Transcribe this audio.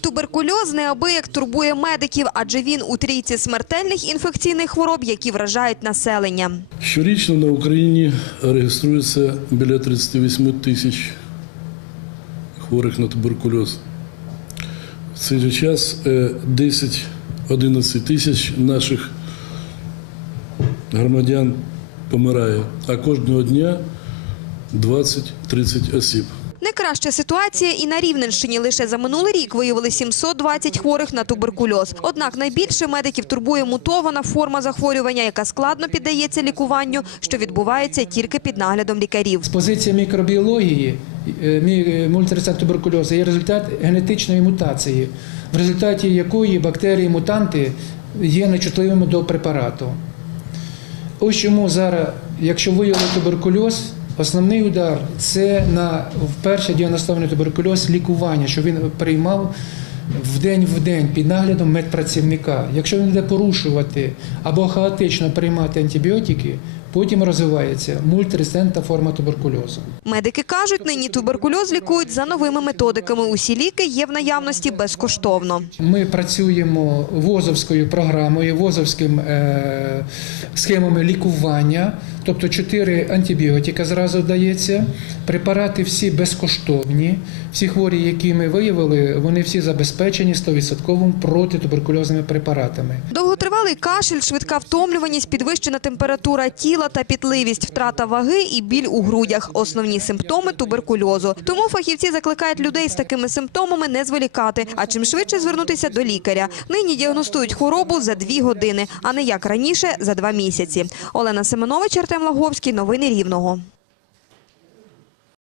Туберкульоз неабияк турбує медиків, адже він у трійці смертельних інфекційних хвороб, які вражають населення. Щорічно на Україні реєструється біля 38 тисяч хворих на туберкульоз. В цей же час е, 10-11 тисяч наших громадян помирає, а кожного дня 20-30 осіб. Найкраща ситуація і на Рівненщині. Лише за минулий рік виявили 720 хворих на туберкульоз. Однак найбільше медиків турбує мутована форма захворювання, яка складно піддається лікуванню, що відбувається тільки під наглядом лікарів. З позиції мікробіології е, мультирецепт туберкульозу є результат генетичної мутації, в результаті якої бактерії-мутанти є нечутливими до препарату. Ось чому зараз, якщо виявили туберкульоз, основний удар це на вперше діагностований туберкульоз лікування, що він приймав в день в день під наглядом медпрацівника. Якщо він буде порушувати або хаотично приймати антибіотики, потім розвивається мультирезистентна форма туберкульозу. Медики кажуть, нині туберкульоз лікують за новими методиками. Усі ліки є в наявності безкоштовно. Ми працюємо возовською програмою, возовським е, схемами лікування, тобто чотири антибіотика зразу дається. Препарати всі безкоштовні. Всі хворі, які ми виявили, вони всі забезпечені 100% протитуберкульозними препаратами. Довготривалий кашель, швидка втомлюваність, підвищена температура тіла та пітливість, втрата ваги і біль у грудях – основні симптоми туберкульозу. Тому фахівці закликають людей з такими симптомами не зволікати, а чим швидше звернутися до лікаря. Нині діагностують хворобу за дві години, а не як раніше – за два місяці. Олена Семенович, Артем Лаговський. Новини Рівного.